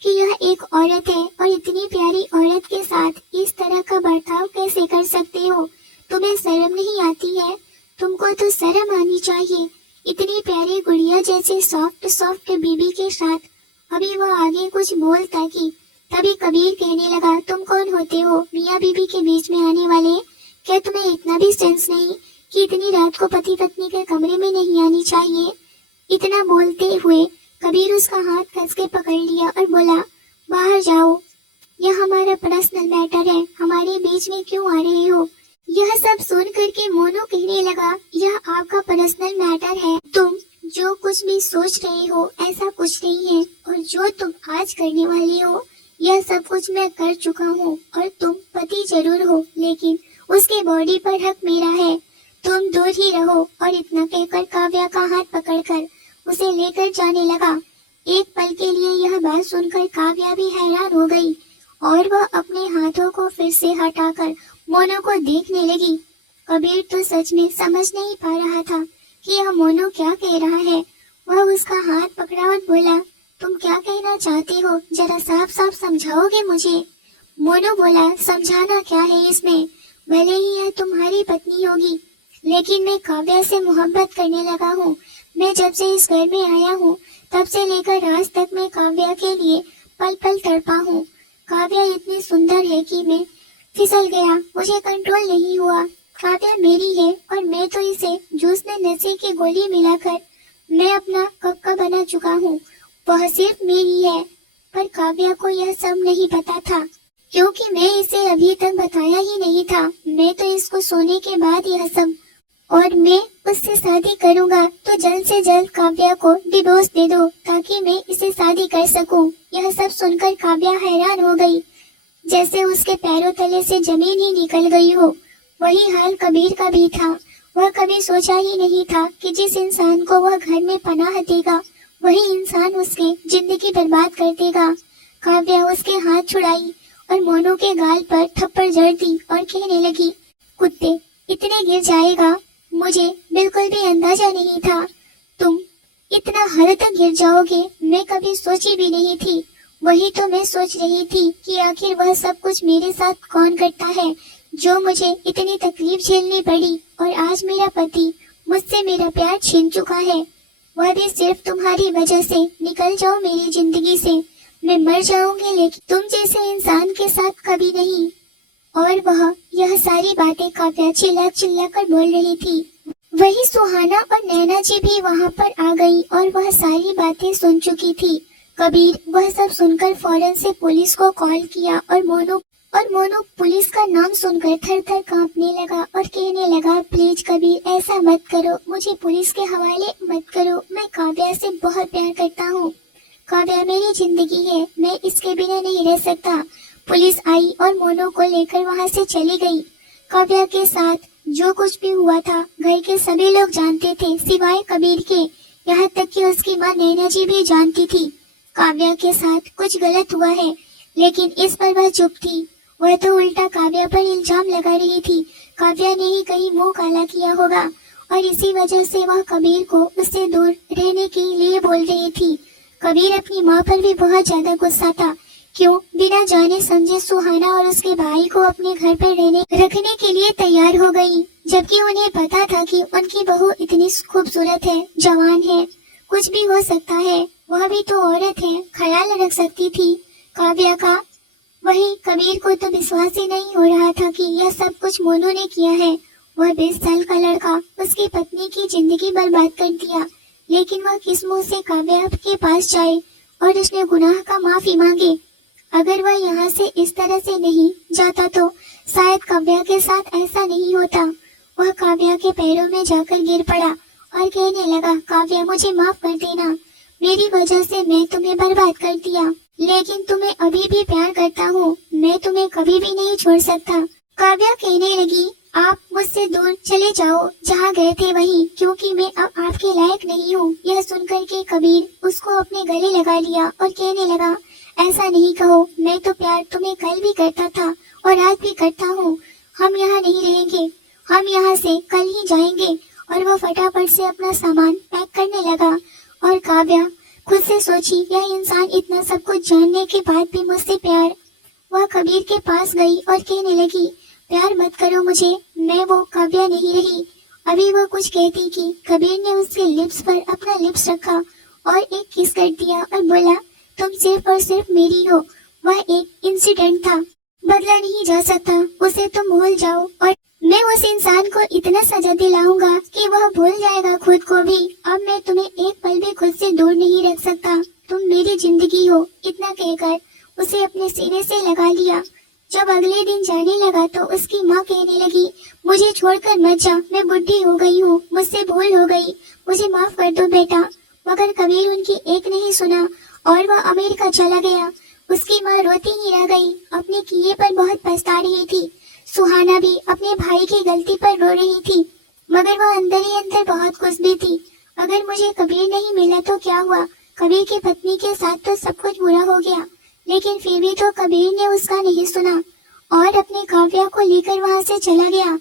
कि यह एक औरत है और इतनी प्यारी औरत के साथ इस तरह का बर्ताव कैसे कर सकते हो? तुम्हें शर्म नहीं आती है? तुमको तो शर्म आनी चाहिए। इतनी प्यारी गुड़िया जैसे सॉफ्ट बीबी के साथ। अभी वह आगे कुछ बोलता कि तभी कबीर कहने लगा, तुम कौन होते हो मियाँ बीबी के बीच में आने वाले? क्या तुम्हें इतना भी सेंस नहीं कि इतनी रात को पति पत्नी के कमरे में नहीं आनी चाहिए? इतना बोलते हुए कबीर उसका हाथ कस के पकड़ लिया और बोला, बाहर जाओ, यह हमारा पर्सनल मैटर है, हमारे बीच में क्यों आ रहे हो? यह सब सुन करके मोनू कहने लगा, यह आपका पर्सनल मैटर है, तुम जो कुछ भी सोच रहे हो ऐसा कुछ नहीं है और जो तुम आज करने वाले हो यह सब कुछ मैं कर चुका हूँ और तुम पति जरूर हो लेकिन उसके बॉडी पर हक मेरा है, तुम दूर ही रहो। और इतना कहकर काव्या का हाथ पकड़कर उसे लेकर जाने लगा। एक पल के लिए यह बात सुनकर काव्या भी हैरान हो गई और वह अपने हाथों को फिर से हटाकर मोनू को देखने लगी। कबीर तो सच में समझ नहीं पा रहा था कि यह मोनू क्या कह रहा है। वह उसका हाथ पकड़ा और बोला, तुम क्या कहना चाहते हो, जरा साफ साफ समझाओगे मुझे? मोनू बोला, समझाना क्या है इसमें, भले ही यह तुम्हारी पत्नी होगी, लेकिन मैं काव्या से मोहब्बत करने लगा हूँ। मैं जब से इस घर में आया हूँ, तब से लेकर आज तक मैं काव्या के लिए पल पल तड़पा हूँ। काव्या इतनी सुंदर है कि मैं फिसल गया, मुझे कंट्रोल नहीं हुआ। काव्या मेरी है और मैं तो इसे जूस में नशे की गोली मिलाकर मैं अपना कब का बना चुका हूँ। वह सिर्फ मेरी है, पर काव्या को यह सब नहीं पता था, क्योंकि मैं इसे अभी तक बताया ही नहीं था। मैं तो इसको सोने के बाद यह सब, और मैं उससे शादी करूंगा तो जल्द से जल्द काव्या को डिवोर्स दे दो, ताकि मैं इसे शादी कर सकूं। यह सब सुनकर काव्या हैरान हो गई, जैसे उसके पैरों तले से जमीन ही निकल गई हो। वही हाल कबीर का भी था। वह कभी सोचा ही नहीं था कि जिस इंसान को वह घर में पनाह देगा, वही इंसान उसकी जिंदगी बर्बाद कर देगा। काव्या उसके हाथ छुड़ाई और मोनू के गाल पर थप्पड़ जड़ दी और कहने लगी, कुत्ते, इतने गिर जाएगा, मुझे बिल्कुल भी अंदाजा नहीं था। तुम इतना हद तक गिर जाओगे, मैं कभी सोची भी नहीं थी। वही तो मैं सोच रही थी कि आखिर वह सब कुछ मेरे साथ कौन करता है, जो मुझे इतनी तकलीफ झेलनी पड़ी। और आज मेरा पति मुझसे मेरा प्यार छीन चुका है, वह भी सिर्फ तुम्हारी वजह से। निकल जाओ मेरी जिंदगी से, मैं मर जाऊंगी, लेकिन तुम जैसे इंसान के साथ कभी नहीं। और वह यह सारी बातें काव्या चिल्ला चिल्ला कर बोल रही थी। वही सुहाना और नैना जी भी वहाँ पर आ गई और वह सारी बातें सुन चुकी थी। कबीर वह सब सुनकर फौरन से पुलिस को कॉल किया और मोनू पुलिस का नाम सुनकर थर थर कांपने लगा और कहने लगा, प्लीज कबीर, ऐसा मत करो, मुझे पुलिस के हवाले मत करो। मैं काव्या से बहुत प्यार करता हूँ। काव्या मेरी जिंदगी है, मैं इसके बिना नहीं रह सकता। पुलिस आई और मोनू को लेकर वहाँ से चली गई। काव्या के साथ जो कुछ भी हुआ था, घर के सभी लोग जानते थे, सिवाय कबीर के। यहाँ तक कि उसकी माँ नैना जी भी जानती थी काव्या के साथ कुछ गलत हुआ है, लेकिन इस पर वह चुप थी। वह तो उल्टा काव्या पर इल्जाम लगा रही थी। काव्या ने ही कहीं मुंह काला किया होगा और इसी वजह से वह कबीर को उससे दूर रहने के लिए बोल रही थी। कबीर अपनी माँ पर भी बहुत ज्यादा गुस्सा था। क्यों बिना जाने समझे सुहाना और उसके भाई को अपने घर पर रखने के लिए तैयार हो गई, जबकि उन्हें पता था कि उनकी बहू इतनी खूबसूरत है, जवान है, कुछ भी हो सकता है, वह भी तो औरत है, ख्याल रख सकती थी काव्या का। वही कबीर को तो विश्वास ही नहीं हो रहा था कि यह सब कुछ मोनू ने किया है। वह 20 साल का लड़का उसकी पत्नी की जिंदगी बर्बाद कर दिया, लेकिन वह किस मुंह से काव्या के पास जाए और उसने गुनाह का माफी मांगे। अगर वह यहाँ से इस तरह से नहीं जाता तो शायद काव्या के साथ ऐसा नहीं होता। वह काव्या के पैरों में जाकर गिर पड़ा और कहने लगा, काव्या, मुझे माफ कर देना, मेरी वजह से मैं तुम्हें बर्बाद कर दिया, लेकिन तुम्हें अभी भी प्यार करता हूँ, मैं तुम्हें कभी भी नहीं छोड़ सकता। काव्या कहने लगी, आप मुझसे दूर चले जाओ, जहाँ गए थे वहीं, क्योंकि मैं अब आपके लायक नहीं हूँ। यह सुनकर के कबीर उसको अपने गले लगा लिया और कहने लगा, ऐसा नहीं कहो, मैं तो प्यार तुम्हें कल भी करता था और आज भी करता हूँ। हम यहाँ नहीं रहेंगे, हम यहाँ से कल ही जाएंगे। और वह फटाफट से अपना सामान पैक करने लगा। और काव्या खुद से सोची, यह इंसान इतना सब कुछ जानने के बाद भी मुझसे प्यार। वह कबीर के पास गई और कहने लगी, प्यार मत करो मुझे, मैं वो काव्या नहीं रही। अभी वह कुछ कहती कि कबीर ने उसके लिप्स पर अपना लिप्स रखा और एक किस कर दिया और बोला, तुम सिर्फ और सिर्फ मेरी हो। वह एक इंसिडेंट था, बदला नहीं जा सकता, उसे तुम भूल जाओ और मैं उस इंसान को इतना सजा दिलाऊंगा कि वह भूल जाएगा खुद को भी। अब मैं तुम्हें एक पल भी खुद से दूर नहीं रख सकता, तुम मेरी जिंदगी हो। इतना कहकर उसे अपने सीने से लगा लिया। जब अगले दिन जाने लगा तो उसकी माँ कहने लगी, मुझे छोड़कर मत जा, मैं बुढ़ी हो गई हूँ, मुझसे भूल हो गई, मुझे माफ कर दो बेटा। मगर कबीर उनकी एक नहीं सुना और वह अमेरिका चला गया। उसकी माँ रोती ही रह गई, अपने किए पर बहुत पछता रही थी। सुहाना भी अपने भाई की गलती पर रो रही थी, मगर वह अंदर ही अंदर बहुत खुश भी थी। अगर मुझे कबीर नहीं मिला तो क्या हुआ, कबीर की पत्नी के साथ तो सब कुछ बुरा हो गया, लेकिन फिर भी तो कबीर ने उसका नहीं सुना और अपने काव्या को लेकर वहाँ से चला गया।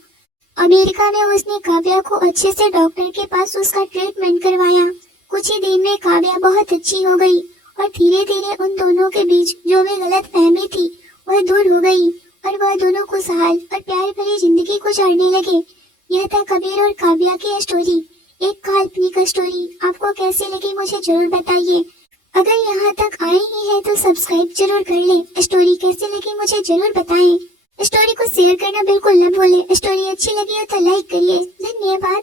अमेरिका में उसने काव्या को अच्छे से डॉक्टर के पास उसका ट्रीटमेंट करवाया। कुछ ही दिन में काव्या बहुत अच्छी हो गई और धीरे धीरे उन दोनों के बीच जो भी गलत फहमी थी वह दूर हो गई। और वह दोनों खुशहाल और प्यार भरी जिंदगी गुजारने लगे। यह था कबीर और काव्या की स्टोरी, एक काल्पनिक स्टोरी। आपको कैसी लगी मुझे जरूर बताइए। अगर यहाँ तक आए ही हैं तो सब्सक्राइब जरूर कर लें। स्टोरी कैसी लगी मुझे जरूर बताएं। स्टोरी को शेयर करना बिल्कुल न भूलें। स्टोरी अच्छी लगी हो तो लाइक करिए। धन्यवाद।